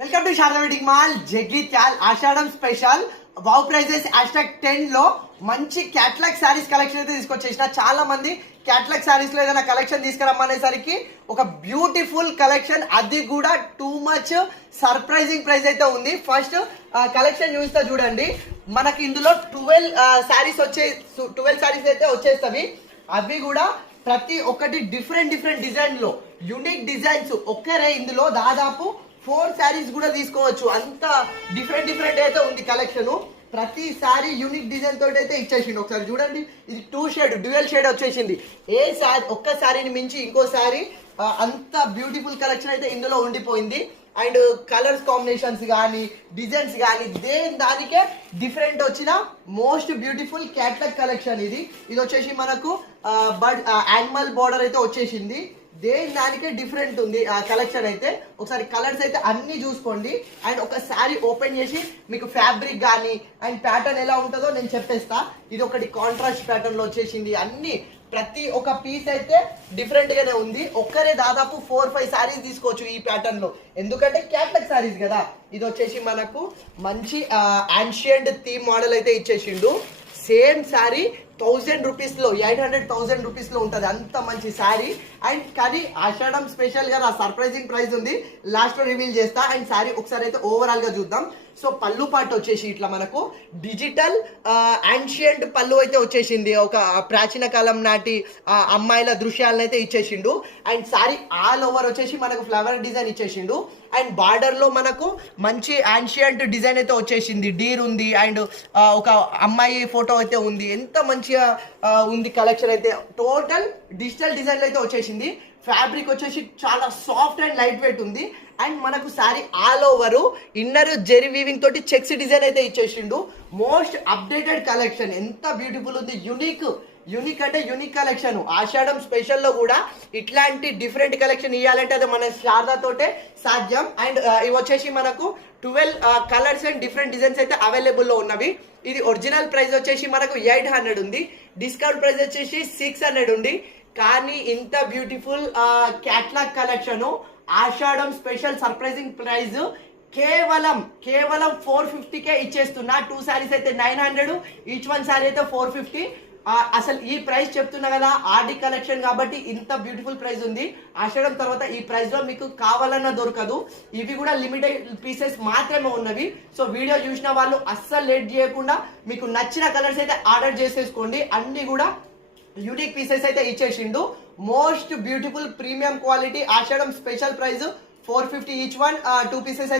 Welcome to Sharada wedding mall Jagtial Ashadam special wow prizes #10 లో మంచి catalogue saris collection అయితే తీసుకొచ్చేసిన. చాలా మంది క్యాట్లాగ్ శారీస్ లో ఏదైనా కలెక్షన్ తీసుకురమ్మనేసరికి ఒక బ్యూటిఫుల్ కలెక్షన్, అది కూడా టూ మచ్ సర్ప్రైజింగ్ ప్రైస్ అయితే ఉంది. ఫస్ట్ కలెక్షన్ చూస్తే చూడండి, మనకి ఇందులో 12 శారీస్ అయితే వచ్చేస్తవి. అవి కూడా ప్రతి ఒక్కటి డిఫరెంట్ డిజైన్ లో యూనిక్ డిజైన్స్. ఒక్కరే ఇందులో దాదాపు 4 శారీస్ కూడా తీసుకోవచ్చు, అంత డిఫరెంట్ అయితే ఉంది కలెక్షన్. ప్రతి సారీ యూనిక్ డిజైన్ తోటి అయితే ఇచ్చేసింది. ఒకసారి చూడండి, ఇది 2 షేడ్ డ్యూయల్ షేడ్ వచ్చేసింది. ఏ సారీ ఒక్క సారీని మించి ఇంకో సారీ, అంత బ్యూటిఫుల్ కలెక్షన్ అయితే ఇందులో ఉండిపోయింది. అండ్ కలర్స్ కాంబినేషన్స్ కానీ డిజైన్స్ కానీ దానికే డిఫరెంట్ వచ్చిన మోస్ట్ బ్యూటిఫుల్ క్యాట్లాగ్ కలెక్షన్ ఇది వచ్చేసి మనకు యానిమల్ బోర్డర్ అయితే వచ్చేసింది. దానికే డిఫరెంట్ ఉంది ఆ కలెక్షన్ అయితే. ఒకసారి కలర్స్ అయితే అన్ని చూసుకోండి. అండ్ ఒక శారీ ఓపెన్ చేసి మీకు ఫ్యాబ్రిక్ కానీ అండ్ ప్యాటర్న్ ఎలా ఉంటుందో నేను చెప్పేస్తా. ఇది ఒకటి కాంట్రాస్ట్ ప్యాటర్న్ లో వచ్చేసింది. అన్ని ప్రతి ఒక్క పీస్ అయితే డిఫరెంట్ గానే ఉంది. ఒక్కరే దాదాపు 4-5 శారీస్ తీసుకోవచ్చు ఈ ప్యాటర్న్ లో, ఎందుకంటే క్యాట్లాగ్ శారీస్ కదా. ఇది వచ్చేసి మనకు మంచి యాన్షియంట్ థీమ్ మోడల్ అయితే ఇచ్చేసిండు. సేమ్ శారీ 1000 రూపీస్ లో 800,000 రూపీస్ లో ఉంటుంది, అంత మంచి శారీ. అండ్ కానీ ఆషాఢం స్పెషల్ గా సర్ప్రైజింగ్ ప్రైస్ ఉంది, లాస్ట్ లో రివీల్ చేస్తా. అండ్ శారీ ఒకసారి అయితే ఓవరాల్ గా చూద్దాం. సో పళ్ళు పాటు వచ్చేసి ఇట్లా మనకు డిజిటల్ యాన్షియంట్ పళ్ళు అయితే వచ్చేసింది. ఒక ప్రాచీన కాలం నాటి అమ్మాయిల దృశ్యాలను అయితే ఇచ్చేసిండు. అండ్ శారీ ఆల్ ఓవర్ వచ్చేసి మనకు ఫ్లవర్ డిజైన్ ఇచ్చేసిండు. అండ్ బార్డర్ లో మనకు మంచి యాన్షియంట్ డిజైన్ అయితే వచ్చేసింది. డీర్ ఉంది అండ్ ఒక అమ్మాయి ఫోటో అయితే ఉంది. ఎంత మంచిగా ఉంది కలెక్షన్ అయితే. టోటల్ డిజిటల్ డిజైన్ అయితే వచ్చేసింది. ఫ్యాబ్రిక్ వచ్చేసి చాలా సాఫ్ట్ అండ్ లైట్ వెయిట్ ఉంది. అండ్ మనకు sari all over inner zari weaving తోటి చెక్స్ డిజైన్ అయితే ఇచ్చేసిండు. మోస్ట్ అప్డేటెడ్ కలెక్షన్, ఎంత బ్యూటిఫుల్ ఉంది. యూనిక్ అంటే యూనిక్ కలెక్షన్. ఆషాఢం స్పెషల్ లో కూడా ఇట్లాంటి డిఫరెంట్ కలెక్షన్ ఇవ్వాలంటే అది మన శారదా తోటే సాధ్యం. అండ్ ఇవి వచ్చేసి మనకు 12 కలర్స్ అండ్ డిఫరెంట్ డిజైన్స్ అయితే అవైలబుల్ లో ఉన్నవి. ఇది ఒరిజినల్ ప్రైస్ వచ్చేసి మనకు 800 ఉంది, డిస్కౌంట్ ప్రైస్ వచ్చేసి 600 ఉంది. కానీ ఇంత beautiful catalogue collection Ashadam special surprising price కేవలం 450కే ఇచ్చేస్తున్నా. 2 శారీస్ అయితే 900, ఈచ్ వన్ శారీ అయితే 450. అసలు ఈ ప్రైస్ చెప్తున్నా కదా, ఆర్డీ కలెక్షన్ కాబట్టి ఇంత బ్యూటిఫుల్ ప్రైస్ ఉంది. ఆషాఢం తర్వాత ఈ ప్రైస్ లో మీకు కావాలన్నా దొరకదు. ఇవి కూడా లిమిటెడ్ పీసెస్ మాత్రమే ఉన్నవి. సో వీడియో చూసిన వాళ్ళు అస్సలు లేట్ చేయకుండా మీకు నచ్చిన కలర్స్ అయితే ఆర్డర్ చేసేసుకోండి. అన్ని కూడా యూనిక్ పీసెస్ అయితే ఇచ్చేసిండు. Most beautiful premium quality Ashadham special price 450 each one. 2 pieces